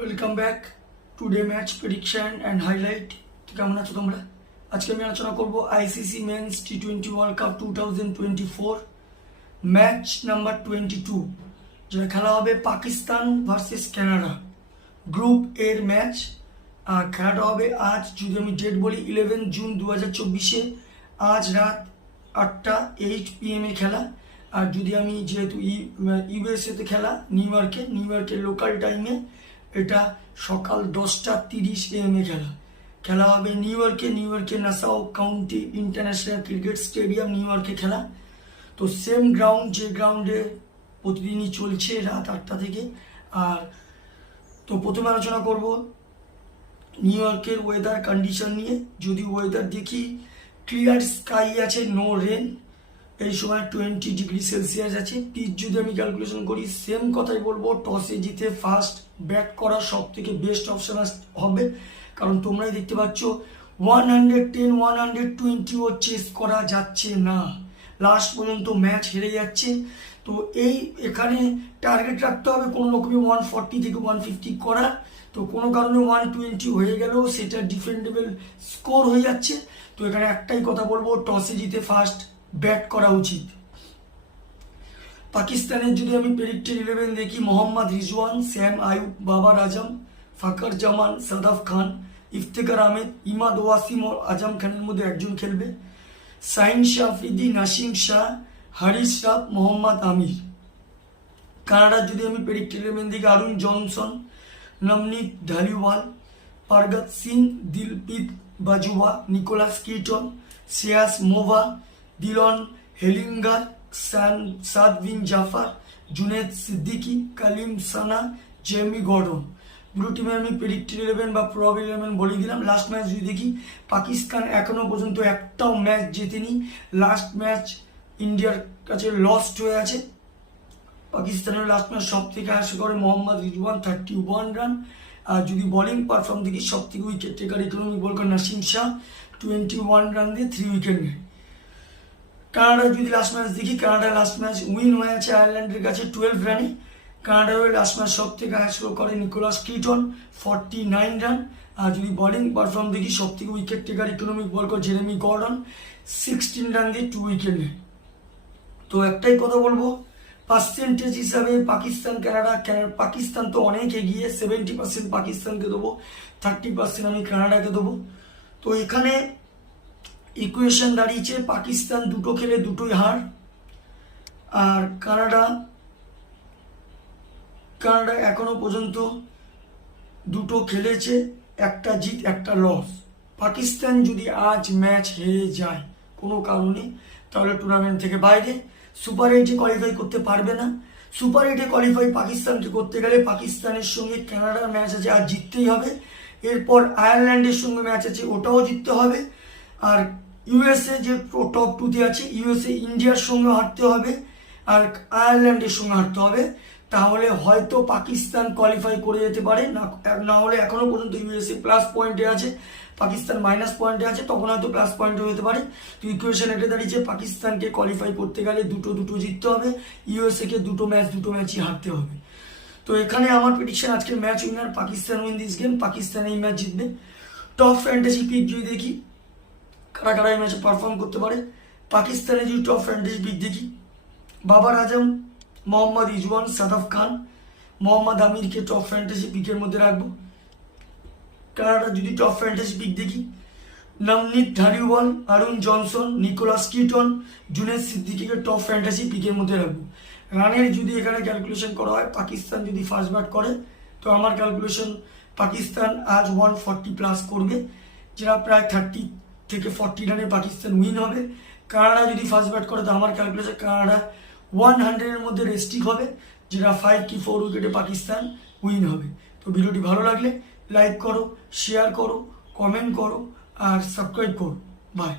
Welcome back today match prediction and highlight. কেমন আছো তোমরা? আজকে আমি আলোচনা করব আইসিসি মেন্স টি20 ওয়ার্ল্ড কাপ 2024 ম্যাচ নাম্বার 22, যেটা খেলা হবে পাকিস্তান ভার্সেস কানাডা, গ্রুপ এর ম্যাচ। আর খেলাটা হবে আজ, যদি আমি ডেট বলি 11 জুন 2024, আজ রাত 8:08 PM খেলা। আর যদি আমি যেহেতু ইউএসএতে খেলা, নিউ ইয়র্কের লোকাল টাইমে এটা সকাল 10:30 AM খেলা হবে নিউ ইয়র্কে Nassau county international cricket stadium, new ইয়র্কে খেলা। তো সেম গ্রাউন্ড, যে গ্রাউন্ডে প্রতিদিনই চলছে রাত 8টা থেকে। আর তো প্রথমে আলোচনা করব নিউ ইয়র্কের ওয়েদার কন্ডিশন নিয়ে। যদি ওয়েদার দেখি, ক্লিয়ার স্কাই আছে, নো রেন, এই সময় 20 ডিগ্রি সেলসিয়াস আছে। পিচ যদি আমি ক্যালকুলেশন করি, সেম কথাই বলবো, টসে জিতে ফার্স্ট ব্যাট করা সব থেকে বেস্ট অপশন হবে। কারণ তোমরাই দেখতে পাচ্ছ 110 120 চেস করা যাচ্ছে না, লাস্ট পর্যন্ত ম্যাচ হেরে যাচ্ছে। তো এখানে টার্গেট রাখতে হবে কোনো রকমে 140 থেকে 150 করা। তো কোনো কারণে 120 হয়ে গেলেও সেটা ডিফেন্ডেবল স্কোর হয়ে যাচ্ছে। তো এখানে একটাই কথা বলবো, টসে জিতে ফার্স্ট ব্যাট করা উচিত। পাকিস্তানের যদি আমি প্রেডিক্টেড 11 দেখি, মোহাম্মদ রিজওয়ান, শ্যাম আয়ুব, বাবার আজম, ফাকর জামান, সাদাফ খান, ইফতেখার আহমেদ, ইমাদ ওয়াসিম ও আজম খানের মধ্যে একজন খেলবে। সাইন শাহ আফ্রিদি, নাসিম শাহ, হারিস রাফ, মোহাম্মদ আমির। কানাডার যদি আমি প্রেডিক্টেড 11 দেখি, Aaron Johnson, Navneet Dhaliwal, Pargat Singh, Dilpreet Bajwa, Nicholas Kirton, Shreyas Movva, Dillon Heyliger, Saad bin Zafar, Junaid Siddiqui, Kaleem Sana, Jeremy Gordon. দুটো টিমে আমি প্রেডিক্টেড 11 বা প্রবাবল 11 বলে দিলাম। লাস্ট ম্যাচ যদি দেখি, পাকিস্তান এখনো পর্যন্ত একটাও ম্যাচ জেতেনি। লাস্ট ম্যাচ ইন্ডিয়ার কাছে লস্ট হয়ে আছে। পাকিস্তানের লাস্ট ম্যাচ সব থেকে আশা করে মোহাম্মদ রিজওয়ান 31 রান। আর যদি বোলিং পারফর্ম দেখি, সব থেকে wicket taker economic bowler Naseem Shah 21 run দিয়ে 3 উইকেট নেয়। কানাডার যদি লাস্ট ম্যাচ দেখি, কানাডার লাস্ট ম্যাচ উইন হয়ে আছে আয়ারল্যান্ডের কাছে 12 রানে। কানাডার হয়ে লাস্ট ম্যাচ সব থেকে হাইস্ট করে নিকোলাস কিটন 49 রান। আর যদি বোলিং পারফর্ম দেখি, সব থেকে wicket taker economic bowler Jeremy Gordon 16 run দিয়ে 2 উইকেট নেয়। তো একটাই কথা বলবো, পার্সেন্টেজ হিসাবে পাকিস্তান কানাডা, পাকিস্তান তো অনেক এগিয়ে, 70% পাকিস্তানকে দেবো, 30% আমি কানাডাকে দেবো। তো এখানে ইকুয়েশন দাঁড়িয়েছে পাকিস্তান দুটো খেলে দুটোই হার, আর কানাডা এখনো পর্যন্ত দুটো খেলেছে, একটা জিত একটা লস। পাকিস্তান যদি আজ ম্যাচ হেরে যায় কোনো কারণে, তাহলে টুর্নামেন্ট থেকে বাইরে, সুপার 8-এ কোয়ালিফাই করতে পারবে না। সুপার 8-এ কোয়ালিফাই পাকিস্তানকে করতে গেলে পাকিস্তানের সঙ্গে কানাডার ম্যাচ আছে, আর জিততেই হবে। এরপর আয়ারল্যান্ডের সঙ্গে ম্যাচ আছে, ওটাও জিততে হবে। আর ইউএসএ যে টপ 2-তে আছে, ইউএসএ ইন্ডিয়ার সঙ্গে হারতে হবে আর আয়ারল্যান্ডের সঙ্গে হারতে হবে। তাহলে হয়তো পাকিস্তান কোয়ালিফাই করে যেতে পারে, না হলে এখনো পর্যন্ত ইউএসএ প্লাস পয়েন্টে আছে, পাকিস্তান মাইনাস পয়েন্টে আছে, তখন হয়তো প্লাস পয়েন্টে হতে পারে। তো ইকুয়েশন এটা দাঁড়িয়েছে পাকিস্তানকে কোয়ালিফাই করতে গেলে দুটো জিততে হবে, ইউএসএকে দুটো ম্যাচই হারতে হবে। তো এখানে আমার প্রেডিকশন, আজকের match winner Pakistan win this game, Pakistan এই ম্যাচ জিতবে। টপ ফ্যান্টাসি পিক যদি দেখি, কারা এই ম্যাচে পারফর্ম করতে পারে, পাকিস্তানে যদি টপ ফ্যান্টাসি পিক দেখি, বাবার আজম, মোহাম্মদ রিজওয়ান, সাদাফ খান, মোহাম্মদ আমিরকে টপ ফ্যান্টাসি পিকের মধ্যে রাখবো। কানাডা যদি টপ ফ্যান্টাসি পিক দেখি, Navneet Dhaliwal, Aaron Johnson, Nicholas Kirton, Junaid সিদ্দিকিকে টপ ফ্যান্টাসি পিকের মধ্যে রাখবো। রানের যদি এখানে ক্যালকুলেশন করা হয়, পাকিস্তান যদি ফার্স্ট ব্যাট করে, তো আমার ক্যালকুলেশন পাকিস্তান আজ 140 প্লাস করবে, যেটা প্রায় 30 থেকে 40 রানে পাকিস্তান উইন হবে। কানাডা যদি ফার্স্ট ব্যাট করে, তো আমার ক্যালকুলেশন কানাডা 100-এর মধ্যে রেস্ট্রিক হবে, যেটা 5 কি 4 উইকেটে পাকিস্তান উইন হবে। তো ভিডিওটি ভালো লাগলে লাইক করো, শেয়ার করো, কমেন্ট করো আর সাবস্ক্রাইব করো। বাই।